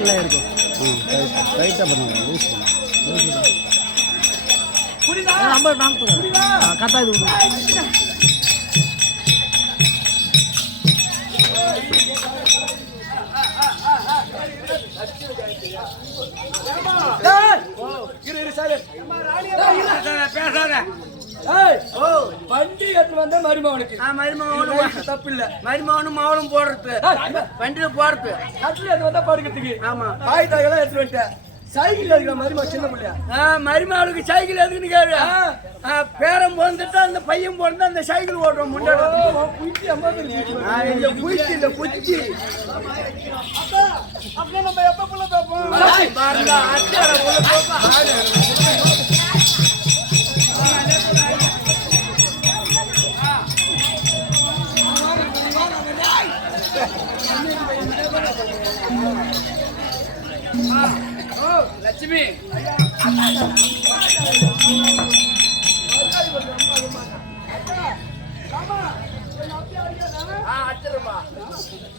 Title இருக்கும். டைட்டாக பண்ணுவாங்க. லூஸ் நம்பர் நாங்கள் கரெக்டாக இது பேசாத. வண்டி எடுத்து வந்த மருமகனுக்கு மருமகனும் தப்பு இல்ல. மருமகனும் மாவளும் போடுறது வண்டியில போறது கட்டில எடுத்து வந்தா படுக்கிறதுக்கு. ஆமா காய் தாயெல்லாம் எடுத்து வந்துட்டேன். சைக்கிள் எடுக்கிற மருமக சின்ன பிள்ளையா மருமகளுக்கு சைக்கிள் எதுக்குன்னு கேளு. பேரம் போந்துட்டு அந்த பையன் போட்டு அந்த சைக்கிள் ஓடுறோம் முன்னாடி குச்சி அம்மா குச்சி இல்ல குச்சி. அப்படியே நம்ம எப்ப புள்ள பார்ப்போம் பாருங்க. அச்சார புள்ள பார்ப்போம். லட்சுமி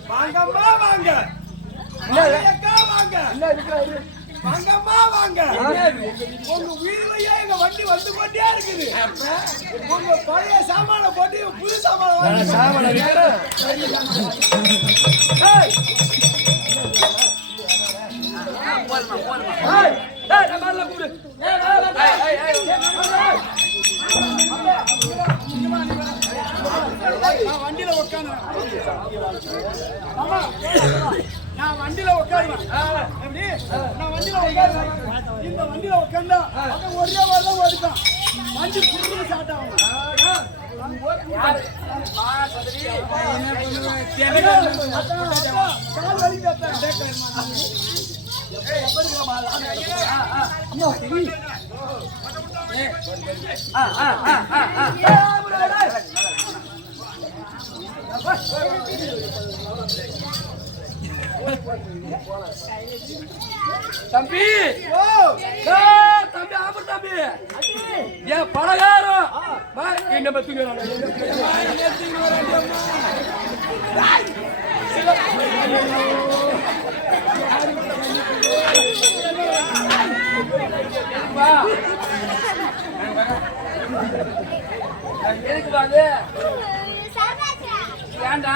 வாங்கம்மா வாங்க வாங்க வாங்கம்மா வாங்க. உங்க உயிர்வையா எங்க வண்டி வந்து கொண்டே இருக்குது. உங்க பழைய சாமான போட்டு புது சாமான வண்டியில உட்காந்து நான் வண்டியில உட்காருவேன். நான் வண்டியில உட்காருவேன். இந்த வண்டியில உட்காந்தா ஒரே மாதிரி தான் ஓடிப்பான். வண்டி புரிஞ்சு ஸ்டார்ட் ஆகும். கால் வலி தம்பி தம்பி ஆபர் தம்பி ஏன் பலகாரம் என்ன பத்துங்க எதுக்கு வாங்க ஏண்டா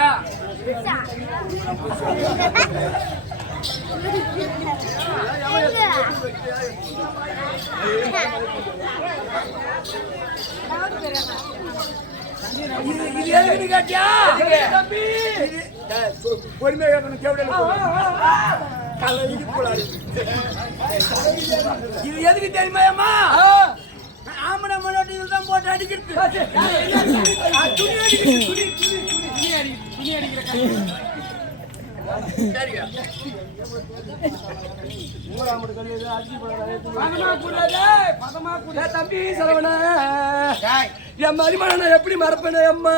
இது எதுக்கு தெரியுமா? ஆமன மனோட்டிகள் தான் போட்டு அடிக்கிறது. துணி அடிக்கிறது. துணி அடிக்கிற தம்பி சரவண என் மருமகனை எப்படி மறப்பேன் அம்மா?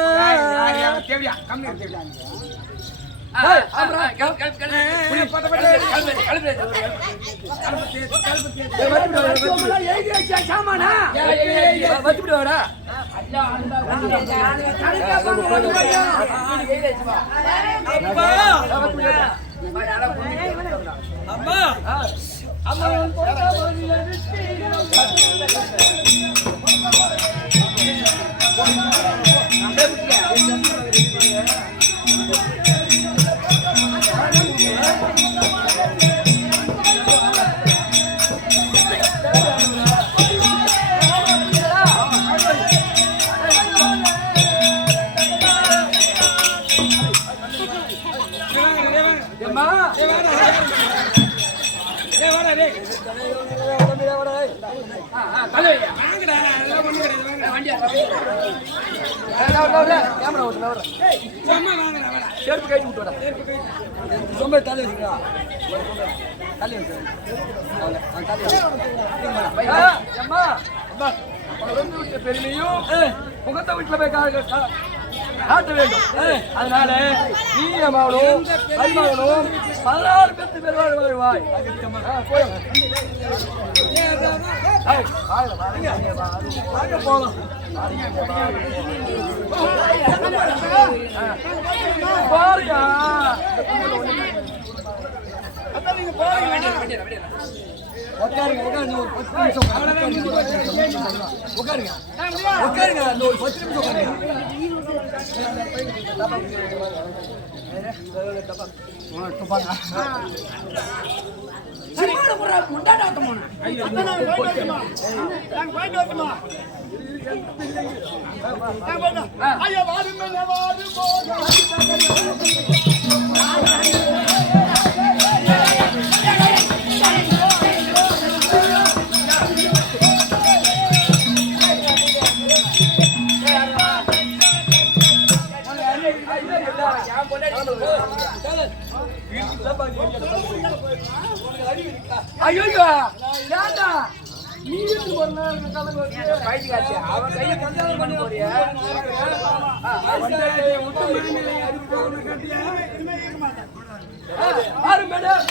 செருப்பு கழிச்சு விட்டு ரொம்ப தலை வச்சுக்கா தள்ளி வச்சு விட்ட பெருமையும் முகத்தை வீட்டுல போய் காட்ட வேண்டும். அதனால நீ மகனும் மருமகனும் 16 பேருக்கு பெருவாழ் வருவாய். போகலாம் பாருயா நீங்க பாருங்க. உட்காருங்க உட்காருங்க ஒரு 10 நிமிஷம் உட்காருங்க உட்காருங்க அந்த ஒரு 10 நிமிஷம் உட்காருங்க ஐயோ ஏண்டா நீ ஒரு நாள் கலந்து பைக்கு காட்சி அவன் கையை கல்யாணம் பண்ணி போறியா ஆறு மேடம்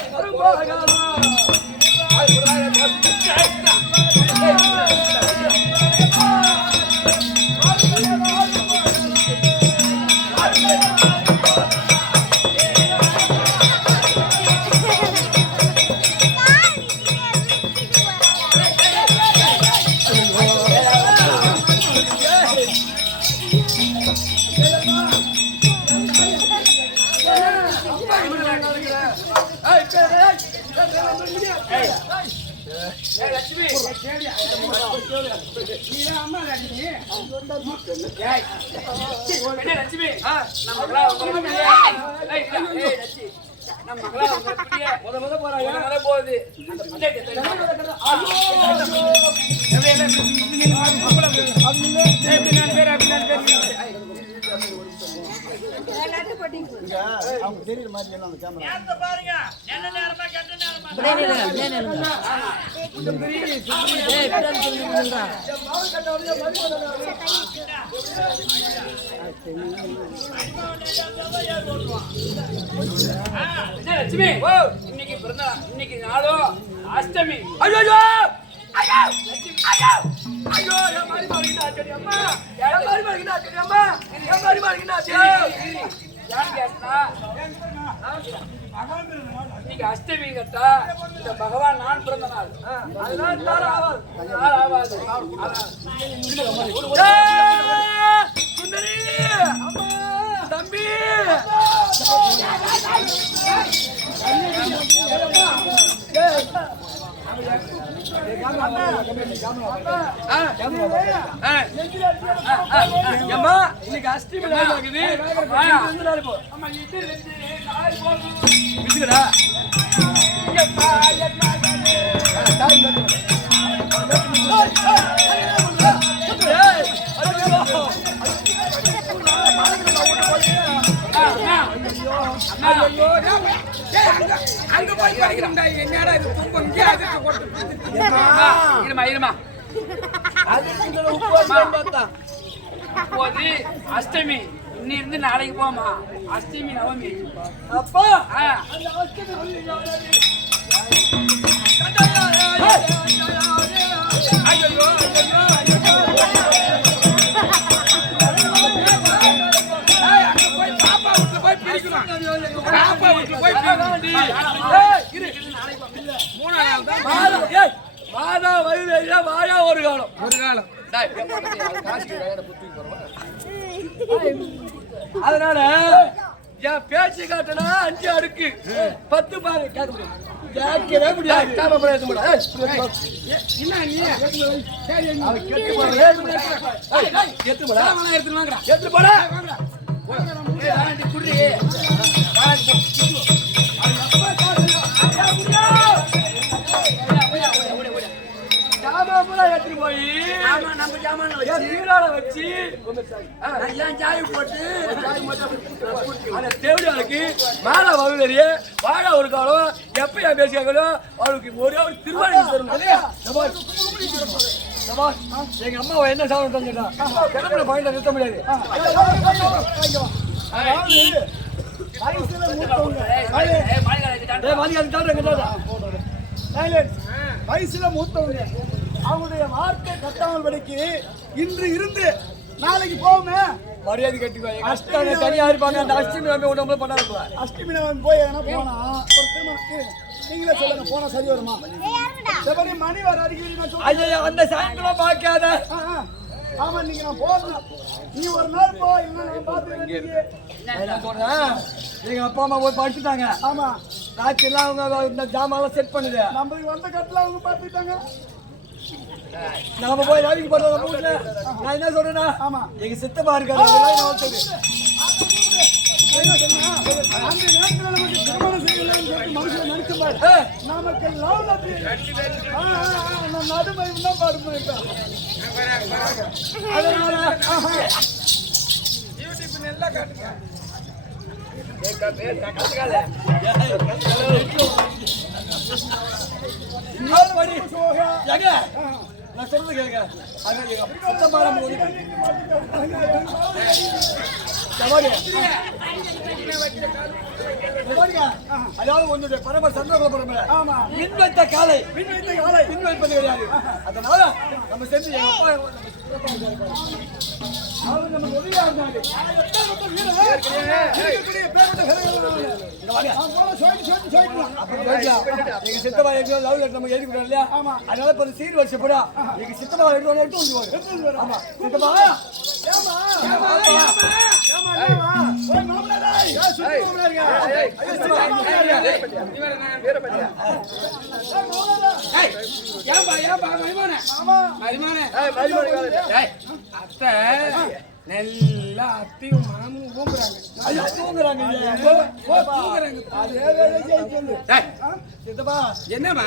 இன்னைக்கு நாளோ அஷ்டமி. ஐயோ ஐயோ ஐயோ ஐயோ என் மாதிரி மாறிக்கிட்டாச்சு அம்மா, என் மாதிரி மாறிக்கிட்டாச்சு அம்மா, என் மாதிரி மாறிக்கிட்டாச்சு. இன்னைக்கு அஷ்டமி கட்டா இந்த பகவான் நான் பிறந்த நாள், சுந்தரி தம்பி இன்னைக்கு அஷ்டமி ஆகுது. அங்க போய் படிக்கிறா என்னடா இது துன்பம் இருமா இப்போது அஷ்டமி இன்னிருந்து நாளைக்கு போமா, அஷ்டமி நவமி. அப்பா மாதா வருது வாயா ஒரு காலம் அதனால என் பேச்சு காட்டினா 5 அடுக்கு 10 பாரு கேட்கவே முடியாது. எடுத்துட்டு போய் நம்ம ஜாமான வச்சு சாய் போட்டு தேவடியாளுக்கு மேல வருவதே வாழ ஒரு காலம் எப்ப பேசியாங்களோ அவளுக்கு ஒரே ஒரு திருமணம் தரணும். எங்க அம்மாவை என்ன சாப்பிட தந்துட்டா கிளம்புற பாயிண்ட நிறுத்த முடியாது. வயசுல மூத்தவங்க அவங்களுடைய வார்த்தை கட்டாமல் படிக்கு இன்று இருந்து நாளைக்கு போவோமே மரியாதை கட்டிக்குவாங்க. அஷ்டமி தனியா இருப்பாங்க, அந்த அஷ்டமி நம்ம உடம்புல பண்ணாங்க. அஷ்டமி போய் எதனா போனா ஒரு திருமணத்துக்கு நீங்களே சொல்லுங்க போனா சரி வருமா? சரி மணி வர அடிக்கடி நான் சொல்றேன். ஐயா அந்த சாயந்தரம் பார்க்காத. ஆமா நீங்க நான் போறேன். நீ ஒரு நாள் போ இல்ல நான் பாத்துக்கிறேன். நான் சொல்றேன். எங்க அப்பா அம்மா போய் படிச்சுட்டாங்க. ஆமா. ராத்திரிலாம் அவங்க இந்த ஜாமான்லாம் செட் பண்ணுது. நம்மளுக்கு வந்த கட்டல அவங்க பாத்துட்டாங்க. நாம போய் ராவிக்கு போறோம் நம்ம வீட்ல. நான் என்ன சொல்றேன்னா ஆமா எங்க சித்தப்பா இருக்காரு அதெல்லாம் நான் சொல்றேன். அந்த நேரத்துல நமக்கு திருமணம் செய்யலாம்னு சொல்லி மனசுல நினைச்சு பாரு. நமக்கு லவ் லவ் நான் நடுமை தான் பாடுமே. அதனால யூடியூப் நல்லா காட்டுங்க. நான் சொல்றது கேளுங்க. அதாவது ஒன்றுடைய பரம சந்தோஷ பரம்பரை மின் வைத்த காலை மின் வைப்பது கிடையாது. அதனால நம்ம செஞ்சு அவர் நமக்கு உதவியா இருந்தாரு. எங்க சித்தப்பா லவ் லெட்டர் நம்ம எழுதி கொடுறோம் இல்லையா? அதனால இப்ப சீர் வருஷப்படா எங்க சித்தப்பா எடுத்து வந்து ஆமா சித்தப்பா அத்தை நல்லா அத்தையும் மாமும் தூங்குறாங்க. சித்தப்பா என்னமா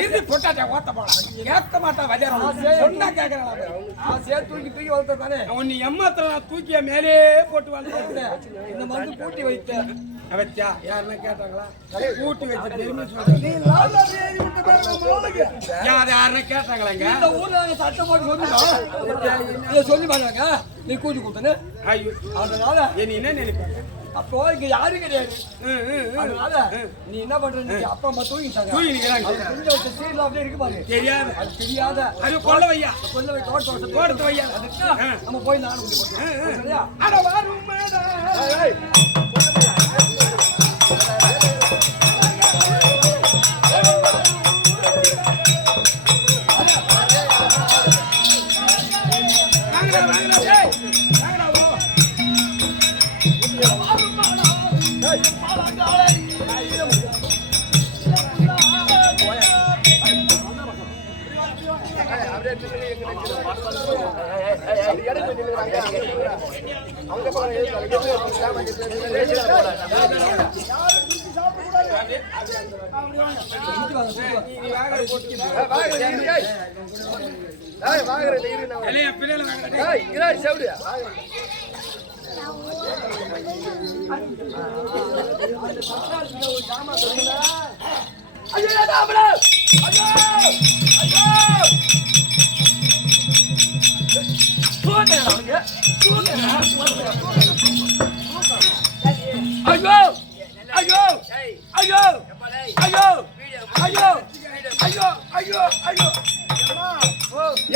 இருந்து போட்டாட்டா ஓத்த போலாம் கேட்க மாட்டா வஜா கேட்கறாங்க. ஆசையா தூக்கி வளர்த்த தானே உன்னை எம்மாத்திர தூக்கிய மேலே போட்டு வளர்த்த இந்த மருந்து கூட்டி வைத்த வச்சா யாருன்னா கேட்டாங்களா? கூட்டி வச்சு யாருன்னா கேட்டாங்களாங்க? இந்த ஊர்ல சட்டை போட்டு சொல்லி பாருங்க நீ கூட்டி கொடுத்தனே. அதனால என்ன நினைப்பாங்க? அப்போ இங்க யாரும் கிடையாது. அதனால நீ என்ன பண்ற? அப்பா அம்மா தூங்கிட்டாங்க. கொஞ்சம் வச்ச சீர்ல அப்படியே இருக்கு பாரு. தெரியாது அது தெரியாத அது கொல்ல வையா கொல்ல வை தோட்டத்தை வையா. அதுக்கு நம்ம போய் நானும் சரியா? அட வரும்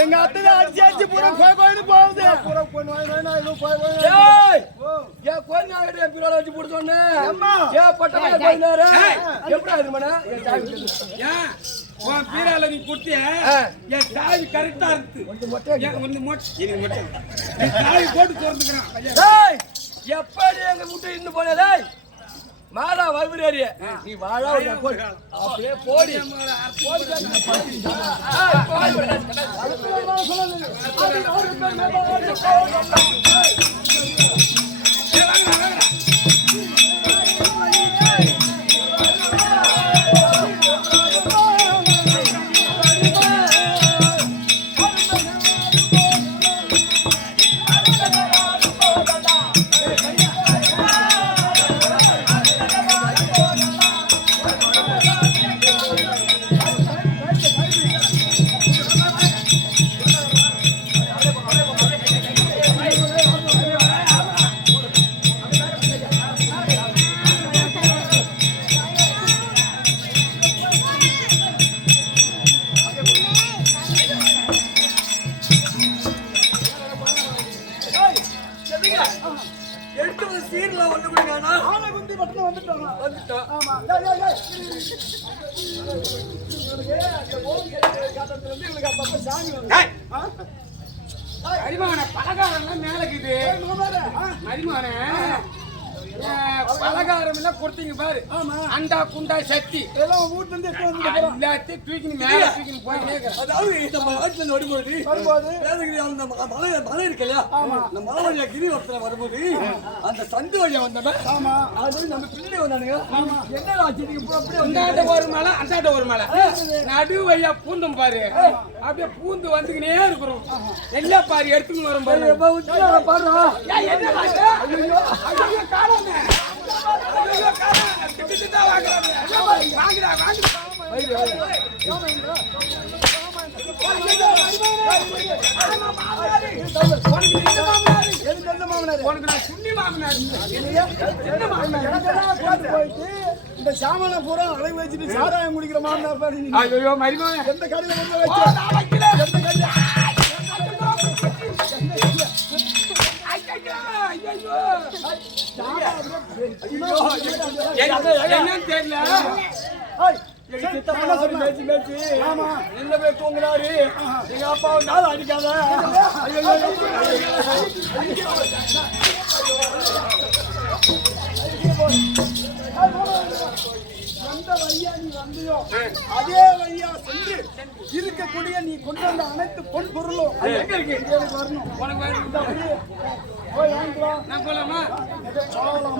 எங்க அத்தை அடிச்சு பூரா கோயிலுக்கு போகுது. வச்சு போடுச்சோன்னு உன் பீரால நீ குட்டிய என் தாய் கரெக்டா இருக்கு. தாய் போட்டு திறந்துக்கிறான். எப்படி எங்க முட்டை இருந்து போனதே மாடா வைபரேரிய நீ வாழா அப்படியே போடி ஆமா டேய் டேய் இவனுக்கு அப்பப்ப சாமி வந்து மரிமான பலகாரம் மேலக்குது மரிமான பலகாரம் எல்லாம் கொடுத்தீங்க பாரு. அண்டா குண்டா சட்டி எல்லாம் வீட்டுல இருந்து எல்லாத்தையும் தூக்கின்னு மேல தூக்கின்னு போயிட்டே இருக்கிறேன். அதாவது நம்ம வீட்டுல வரும்போது வேதகிரி அந்த மலை இருக்கு இல்லையா, அந்த மலை வழியா கிரிவலத்துல வரும்போது அந்த சந்து வழியா வந்தவன் அது நம்ம பின்னாடி வந்தானுங்க. என்ன அந்தாண்ட ஒரு மலை அந்தாண்ட ஒரு மலை நடு வழியா பூந்தும் பாரு. அப்படியே பூந்து வந்துக்கினே இருக்கிறோம். எல்லாம் பாரு எடுத்துன்னு வரும் பாரு. இந்த சாமான பூரா அழகு வச்சுட்டு சாராயம் குடிக்கிற மாமனார் எந்த கடையில வந்து என்னன்னு தெரியல. தூங்குறாரு எங்க அப்பா நாள் அடிக்காத. எந்த வழியா நீ வந்தியோ அதே வழியா சென்று இருக்கக்கூடிய நீ கொண்டு வந்த அனைத்து பொன் பொருளும் எங்க இருக்கு எனக்கு வரணும். உனக்கு வேணும். போய் வாங்கிக்கலாம். நான் போலாமா? சொல்லணும்